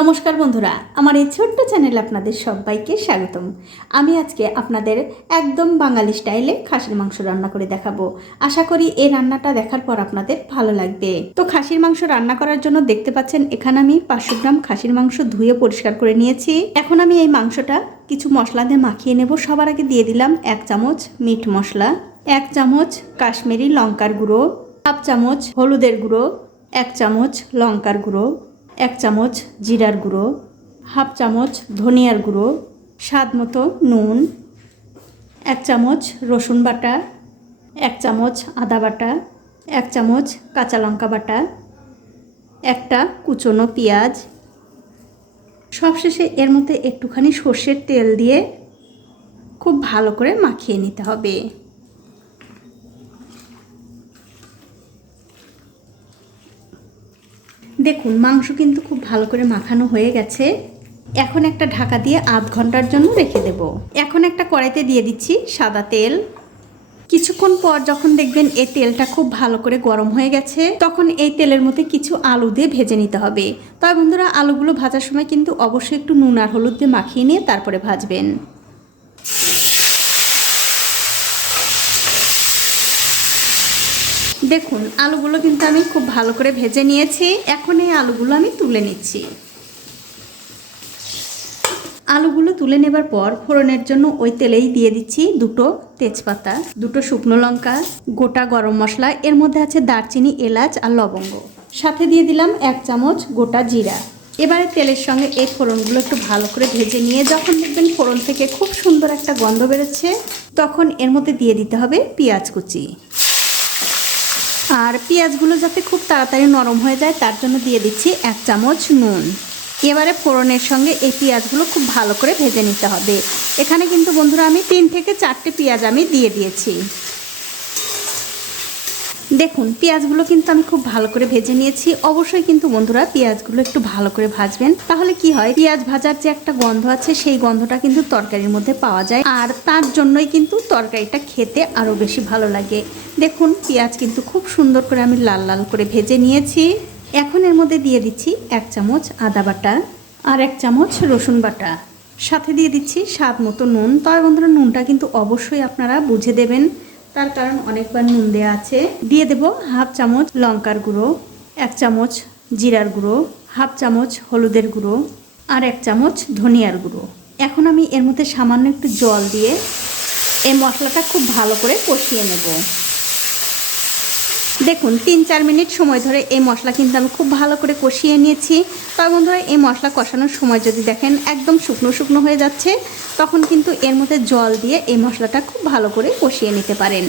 নমস্কার বন্ধুরা, আমার এই ছোট্ট চ্যানেলে আপনাদের সবাইকে স্বাগতম। আমি আজকে আপনাদের একদম বাঙালি স্টাইলে খাসির মাংস রান্না করে দেখাবো। আশা করি এই রান্নাটা দেখার পর আপনাদের ভালো লাগবে। তো খাসির মাংস রান্না করার জন্য দেখতে পাচ্ছেন এখানে আমি 500 গ্রাম খাসির মাংস ধুয়ে পরিষ্কার করে নিয়েছি। এখন আমি এই মাংসটা কিছু মশলা দিয়ে মাখিয়ে নেব। সবার আগে দিয়ে দিলাম 1 চামচ মিট মশলা, 1 চামচ কাশ্মীরি লঙ্কার গুঁড়ো, হাফ চামচ হলুদের গুঁড়ো, 1 চামচ লঙ্কার গুঁড়ো, 1 চামচ জিরার গুঁড়ো, হাফ চামচ ধনিয়ার গুঁড়ো, স্বাদ মতো নুন, 1 চামচ রসুন বাটা, 1 চামচ আদা বাটা, 1 চামচ কাঁচা লঙ্কা বাটা, একটা কুচনো পেঁয়াজ। সবশেষে এর মধ্যে একটুখানি সর্ষের তেল দিয়ে খুব ভালো করে মাখিয়ে নিতে হবে। দেখুন মাংস কিন্তু খুব ভালো করে মাখানো হয়ে গেছে। এখন একটা ঢাকা দিয়ে আধ ঘন্টার জন্য রেখে দেব। এখন একটা কড়াইতে দিয়ে দিচ্ছি সাদা তেল। কিছুক্ষণ পর যখন দেখবেন এই তেলটা খুব ভালো করে গরম হয়ে গেছে, তখন এই তেলের মধ্যে কিছু আলু দিয়ে ভেজে নিতে হবে। তবে বন্ধুরা, আলুগুলো ভাজার সময় কিন্তু অবশ্যই একটু নুন আর হলুদ দিয়ে মাখিয়ে নিয়ে তারপরে ভাজবেন। দেখুন আলুগুলো কিন্তু আমি খুব ভালো করে ভেজে নিয়েছি। এখন এই আলুগুলো আমি তুলে নিচ্ছি। আলুগুলো তুলে নেবার পর ফোড়নের জন্য ওই তেলেই দিয়ে দিচ্ছি 2টো তেজপাতা, 2টো শুকনো লঙ্কা, গোটা গরম মশলা, এর মধ্যে আছে দারচিনি, এলাচ আর লবঙ্গ। সাথে দিয়ে দিলাম 1 চামচ গোটা জিরা। এবারে তেলের সঙ্গে এই ফোড়নগুলো একটু ভালো করে ভেজে নিয়ে যখন দেখবেন ফোড়ন থেকে খুব সুন্দর একটা গন্ধ বেরোচ্ছে, তখন এর মধ্যে দিয়ে দিতে হবে পেঁয়াজ কুচি। আর পেঁয়াজগুলো যাতে খুব তাড়াতাড়ি নরম হয়ে যায় তার জন্য দিয়ে দিচ্ছি 1 চামচ নুন। এবারে ফোড়নের সঙ্গে এই পেঁয়াজগুলো খুব ভালো করে ভেজে নিতে হবে। এখানে কিন্তু বন্ধুরা আমি 3 থেকে 4টে পেঁয়াজ আমি দিয়ে দিয়েছি। দেখুন পেঁয়াজগুলো কিন্তু আমি খুব ভালো করে ভেজে নিয়েছি। অবশ্যই কিন্তু বন্ধুরা পেঁয়াজগুলো একটু ভালো করে ভাজবেন, তাহলে কি হয়, পেঁয়াজ ভাজার যে একটা গন্ধ আছে সেই গন্ধটা কিন্তু তরকারির মধ্যে পাওয়া যায়, আর তার জন্যই কিন্তু তরকারিটা খেতে আরও বেশি ভালো লাগে। দেখুন পেঁয়াজ কিন্তু খুব সুন্দর করে আমি লাল লাল করে ভেজে নিয়েছি। এখন এর মধ্যে দিয়ে দিচ্ছি 1 চামচ আদা বাটা আর 1 চামচ রসুন বাটা। সাথে দিয়ে দিচ্ছি স্বাদ মতো নুন। তবে বন্ধুরা নুনটা কিন্তু অবশ্যই আপনারা বুঝে দেবেন, তার কারণ অনেকবার নুন দেওয়া আছে। দিয়ে দেব হাফ চামচ লঙ্কার গুঁড়ো, 1 চামচ জিরার গুঁড়ো, হাফ চামচ হলুদের গুঁড়ো আর 1 চামচ ধনিয়ার গুঁড়ো। এখন আমি এর মধ্যে সামান্য একটু জল দিয়ে এই মশলাটা খুব ভালো করে কষিয়ে নেব। দেখুন 3-4 মিনিট সময় ধরে এই মশলা কিন্তু আমি খুব ভালো করে কষিয়ে নিয়েছি। তবে বন্ধুরা, এই মশলা কষানোর সময় যদি দেখেন একদম শুকনো শুকনো হয়ে যাচ্ছে, তখন কিন্তু এর মধ্যে জল দিয়ে এই মশলাটা খুব ভালো করে কষিয়ে নিতে পারেন।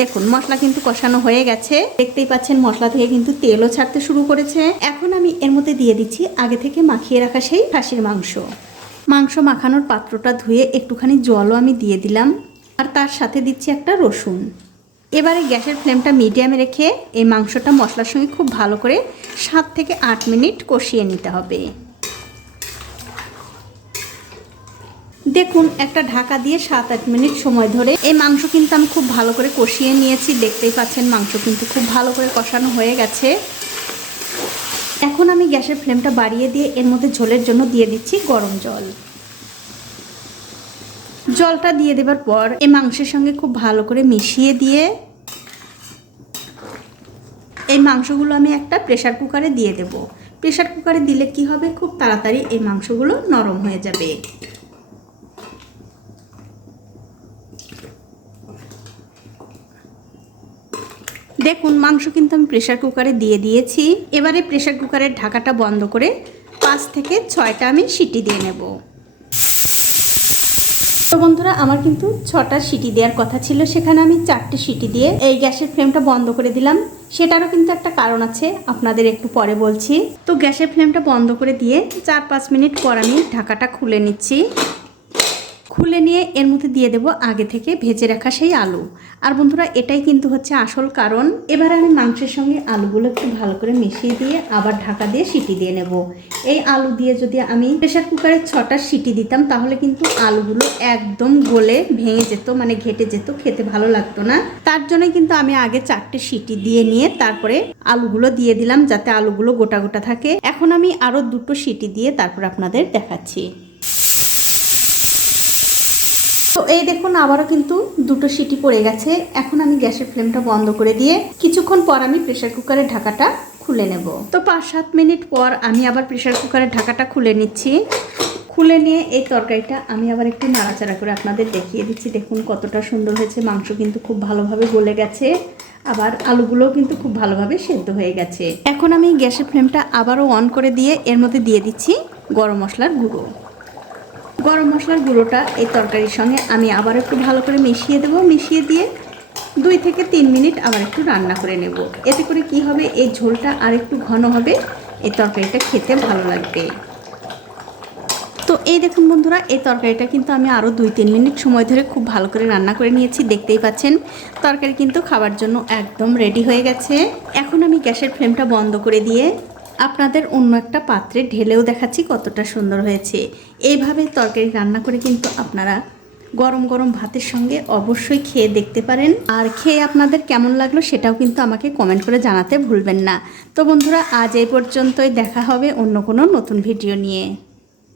দেখুন মশলা কিন্তু কষানো হয়ে গেছে, দেখতেই পাচ্ছেন মশলা থেকে কিন্তু তেলও ছাড়তে শুরু করেছে। এখন আমি এর মধ্যে দিয়ে দিচ্ছি আগে থেকে মাখিয়ে রাখা সেই খাসির মাংস। মাংস মাখানোর পাত্রটা ধুয়ে একটুখানি জলও আমি দিয়ে দিলাম, আর তার সাথে দিচ্ছি একটা রসুন। এবারে গ্যাসের ফ্লেমটা মিডিয়ামে রেখে এই মাংসটা মশলার সঙ্গে খুব ভালো করে 7 থেকে 8 মিনিট কষিয়ে নিতে হবে। দেখুন একটা ঢাকা দিয়ে 7-8 মিনিট সময় ধরে এই মাংস কিন্তু আমি খুব ভালো করে কষিয়ে নিয়েছি। দেখতেই পাচ্ছেন মাংস কিন্তু খুব ভালো করে কষানো হয়ে গেছে। এখন আমি গ্যাসের ফ্লেমটা বাড়িয়ে দিয়ে এর মধ্যে ঝোলের জন্য দিয়ে দিচ্ছি গরম জল। জলটা দিয়ে দেবার পর এই মাংসের সঙ্গে খুব ভালো করে মিশিয়ে দিয়ে এই মাংসগুলো আমি একটা প্রেসার কুকারে দিয়ে দেব। প্রেসার কুকারে দিলে কি হবে, খুব তাড়াতাড়ি এই মাংসগুলো নরম হয়ে যাবে। দেখুন মাংস কিন্তু আমি প্রেসার কুকারে দিয়ে দিয়েছি। এবারে প্রেসার কুকারের ঢাকাটা বন্ধ করে 5 থেকে 6টা আমি সিটি দিয়ে নেব। তো বন্ধুরা, আমার কিন্তু 6টা সিটি দেওয়ার কথা ছিল, সেখানে আমি 4টে সিটি দিয়ে এই গ্যাসের ফ্লেমটা বন্ধ করে দিলাম। সেটারও কিন্তু একটা কারণ আছে, আপনাদের একটু পরে বলছি। তো গ্যাসের ফ্লেমটা বন্ধ করে দিয়ে 4-5 মিনিট পর আমি ঢাকাটা খুলে নিচ্ছি। খুলে নিয়ে এর মধ্যে দিয়ে দেব আগে থেকে ভেজে রাখা সেই আলু। আর বন্ধুরা এটাই কিন্তু হচ্ছে আসল কারণ। এবার আমি মাংসের সঙ্গে আলুগুলো একটু ভালো করে মিশিয়ে দিয়ে আবার ঢাকা দিয়ে সিটি দিয়ে নেব। এই আলু দিয়ে যদি আমি প্রেসার কুকারে 6টা সিটি দিতাম তাহলে কিন্তু আলুগুলো একদম গলে ভেঙে যেত, মানে ঘেটে যেত, খেতে ভালো লাগতো না। তার জন্য কিন্তু আমি আগে 4টে সিটি দিয়ে নিয়ে তারপরে আলুগুলো দিয়ে দিলাম, যাতে আলুগুলো গোটা গোটা থাকে। এখন আমি আরও 2টো সিটি দিয়ে তারপর আপনাদের দেখাচ্ছি। তো এই দেখুন আবারও কিন্তু 2টো সিটি পড়ে গেছে। এখন আমি গ্যাসের ফ্লেমটা বন্ধ করে দিয়ে কিছুক্ষণ পর আমি প্রেসার কুকারের ঢাকাটা খুলে নেব। তো 5-7 মিনিট পর আমি আবার প্রেসার কুকারের ঢাকাটা খুলে নিচ্ছি। খুলে নিয়ে এই তরকারিটা আমি আবার একটু নাড়াচাড়া করে আপনাদের দেখিয়ে দিচ্ছি। দেখুন কতটা সুন্দর হয়েছে। মাংস কিন্তু খুব ভালোভাবে গলে গেছে, আবার আলুগুলোও কিন্তু খুব ভালোভাবে সেদ্ধ হয়ে গেছে। এখন আমি গ্যাসের ফ্লেমটা আবারও অন করে দিয়ে এর মধ্যে দিয়ে দিচ্ছি গরম মশলার গুঁড়ো। গরম মশলার গুঁড়োটা এই তরকারির সঙ্গে আমি আবার একটু ভালো করে মিশিয়ে দেব। মিশিয়ে দিয়ে 2 থেকে 3 মিনিট আবার একটু রান্না করে নেব। এতে করে কি হবে, এই ঝোলটা আর একটু ঘন হবে, এই তরকারিটা খেতে ভালো লাগবে। তো এই দেখুন বন্ধুরা, এই তরকারিটা কিন্তু আমি আরও 2-3 মিনিট সময় ধরে খুব ভালো করে রান্না করে নিয়েছি। দেখতেই পাচ্ছেন তরকারি কিন্তু খাবার জন্য একদম রেডি হয়ে গেছে। এখন আমি গ্যাসের ফ্লেমটা বন্ধ করে দিয়ে আপনাদের অন্য একটা পাত্রে ঢেলেও দেখাচ্ছি কতটা সুন্দর হয়েছে। এইভাবে তরকারি রান্না করে কিন্তু আপনারা গরম গরম ভাতের সঙ্গে অবশ্যই খেয়ে দেখতে পারেন। আর খেয়ে আপনাদের কেমন লাগলো সেটাও কিন্তু আমাকে কমেন্ট করে জানাতে ভুলবেন না। তো বন্ধুরা আজ এই পর্যন্তই, দেখা হবে অন্য কোনো নতুন ভিডিও নিয়ে।